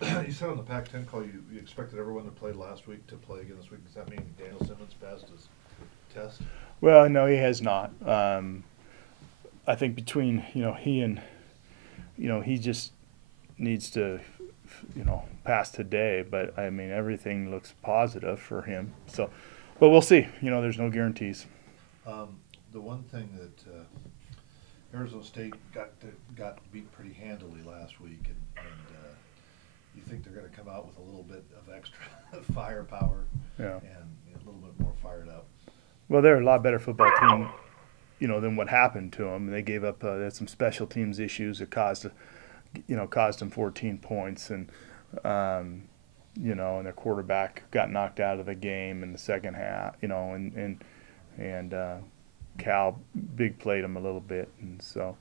You said on the Pac-10 call you expected everyone that played last week to play again this week. Does that mean Daniel Simmons passed his test? Well, no, he has not. I think between he and he just needs to pass today. But I mean everything looks positive for him. So, but we'll see. There's no guarantees. The one thing that Arizona State got beat pretty handily last week, and you think they're going to come out with a little bit of extra firepower Yeah. and a little bit more fired up. Well, they're a lot better football team, than what happened to them. They gave up. They had some special teams issues that caused them 14 points, um, and their quarterback got knocked out of the game in the second half. And Cal big played them a little bit, and so.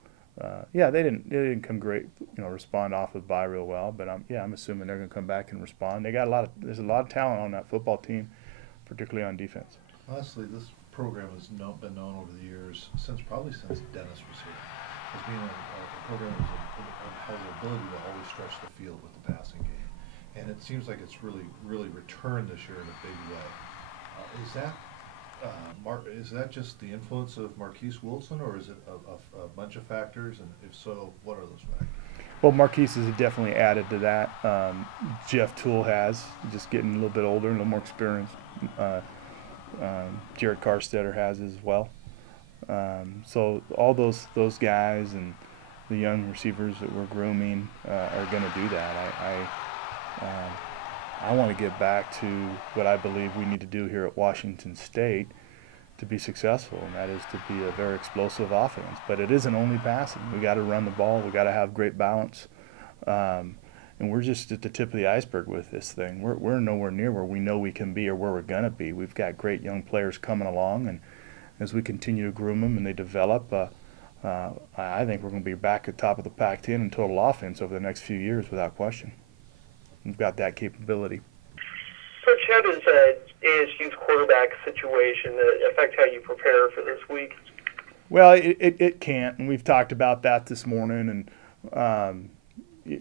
Yeah, they didn't come great, respond off of bye real well. But I'm assuming they're going to come back and respond. There's a lot of talent on that football team, particularly on defense. Honestly, this program has been known over the years, probably since Dennis was here, as being a program that has the ability to always stretch the field with the passing game. And it seems like it's really returned this year in a big way. Is that just the influence of Marquise Wilson, or is it a bunch of factors? And if so, what are those factors? Well, Marquise has definitely added to that. Jeff Toole has, just getting a little bit older, a little more experience. Uh, Jared Carstetter has as well. So all those guys and the young receivers that we're grooming are going to do that. I want to get back to what I believe we need to do here at Washington State to be successful, and that is to be a very explosive offense. But it isn't only passing. We got to run the ball. We got to have great balance. And we're just at the tip of the iceberg with this thing. We're nowhere near where we know we can be or where we're going to be. We've got great young players coming along, and as we continue to groom them and they develop, I think we're going to be back at the top of the Pac-10 in total offense over the next few years without question. We've got that capability. Coach, how does ASU's quarterback situation affect how you prepare for this week? Well, it can't, and we've talked about that this morning, and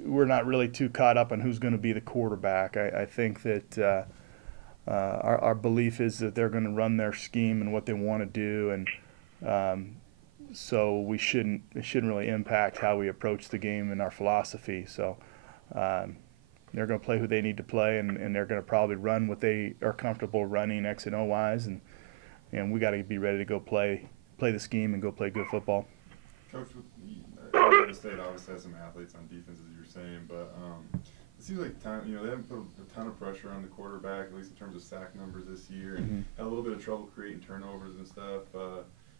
we're not really too caught up on who's going to be the quarterback. I think that our belief is that they're going to run their scheme and what they want to do, and so it shouldn't really impact how we approach the game and our philosophy. So they're going to play who they need to play, and they're going to probably run what they are comfortable running X and O wise, and we got to be ready to go play the scheme and go play good football. Coach, Arizona State obviously has some athletes on defense, as you were saying, but it seems like they haven't put a ton of pressure on the quarterback, at least in terms of sack numbers this year, and had a little bit of trouble creating turnovers and stuff.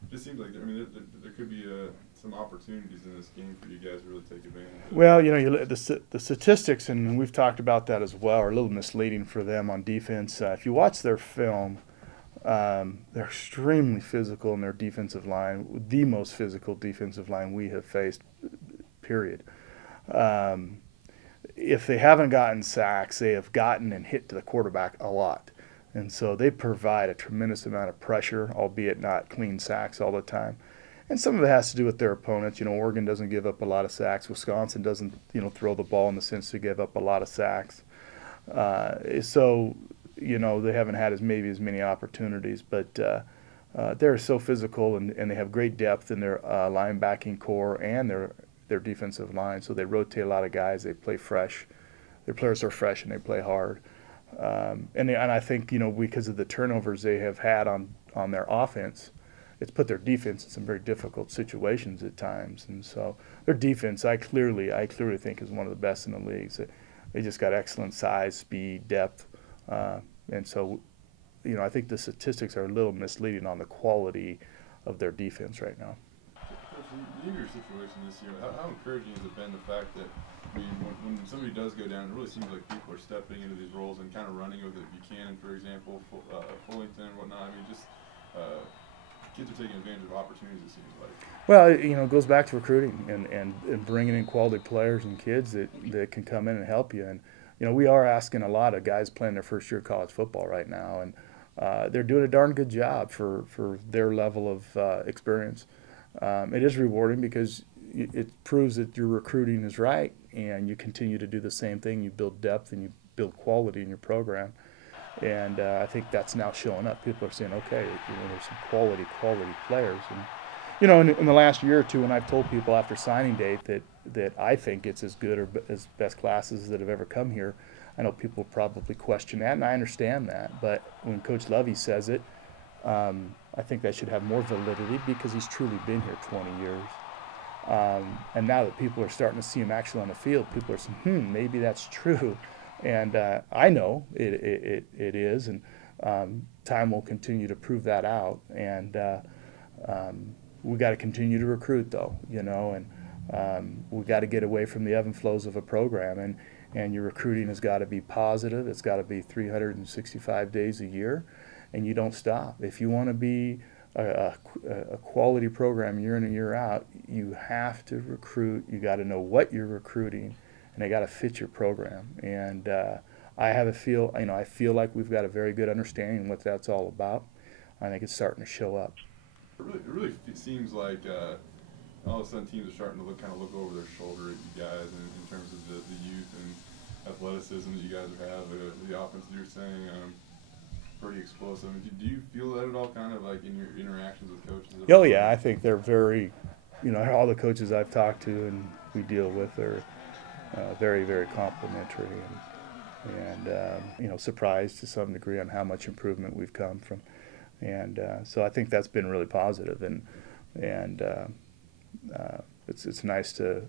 It just seems like there could be some opportunities in this game for you guys to really take advantage of. Well, the statistics, and we've talked about that as well, are a little misleading for them on defense. If you watch their film, they're extremely physical in their defensive line, the most physical defensive line we have faced, period. If they haven't gotten sacks, they have gotten and hit to the quarterback a lot. And so they provide a tremendous amount of pressure, albeit not clean sacks all the time. And some of it has to do with their opponents. Oregon doesn't give up a lot of sacks. Wisconsin doesn't, throw the ball in the sense to give up a lot of sacks. So they haven't had maybe as many opportunities. But they're so physical, and they have great depth in their linebacking core and their defensive line. So they rotate a lot of guys. They play fresh. Their players are fresh, and they play hard. And I think because of the turnovers they have had on their offense, it's put their defense in some very difficult situations at times. And so their defense, I clearly think is one of the best in the league. So they just got excellent size, speed, depth, and so I think the statistics are a little misleading on the quality of their defense right now. In your situation this year, how encouraging has it been the fact that when somebody does go down, it really seems like people are stepping into these roles and kind of running with it. Buchanan, for example, Fullington, and whatnot. Kids are taking advantage of opportunities, it seems like. Well, it goes back to recruiting and bringing in quality players and kids that can come in and help you. And we are asking a lot of guys playing their first year of college football right now, and they're doing a darn good job for their level of experience. It is rewarding because it proves that your recruiting is right, and you continue to do the same thing. You build depth and you build quality in your program, and I think that's now showing up. People are saying, okay, there's some quality players, and in the last year or two, when I've told people after signing date that I think it's as good or as best classes that have ever come here, I know people probably question that, and I understand that. But when Coach Lovey says it, I think that should have more validity because he's truly been here 20 years. And now that people are starting to see him actually on the field, people are saying, maybe that's true. And I know it is, and time will continue to prove that out. And we got to continue to recruit, though, and we got to get away from the ebb and flows of a program. And your recruiting has got to be positive. It's got to be 365 days a year, and you don't stop. If you want to be a quality program year in and year out, you have to recruit. You got to know what you're recruiting, and they got to fit your program. And I feel like we've got a very good understanding of what that's all about. I think it's starting to show up. It really seems like all of a sudden teams are starting to look over their shoulder at you guys in terms of the youth and athleticism that you guys have. The offense that you're saying, pretty explosive. I mean, do you feel that at all, kind of like in your interactions with coaches? Oh yeah, I think they're very, all the coaches I've talked to and we deal with are very, very complimentary and surprised to some degree on how much improvement we've come from. And so I think that's been really positive, and it's nice to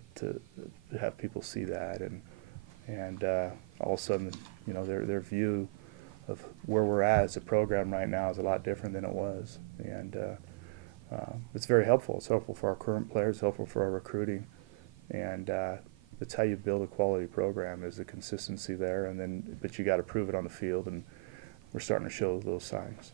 have people see that, and all of a sudden, their view of where we're at as a program right now is a lot different than it was, and it's very helpful. It's helpful for our current players, it's helpful for our recruiting, and that's how you build a quality program, is the consistency there, but you got to prove it on the field, and we're starting to show those signs.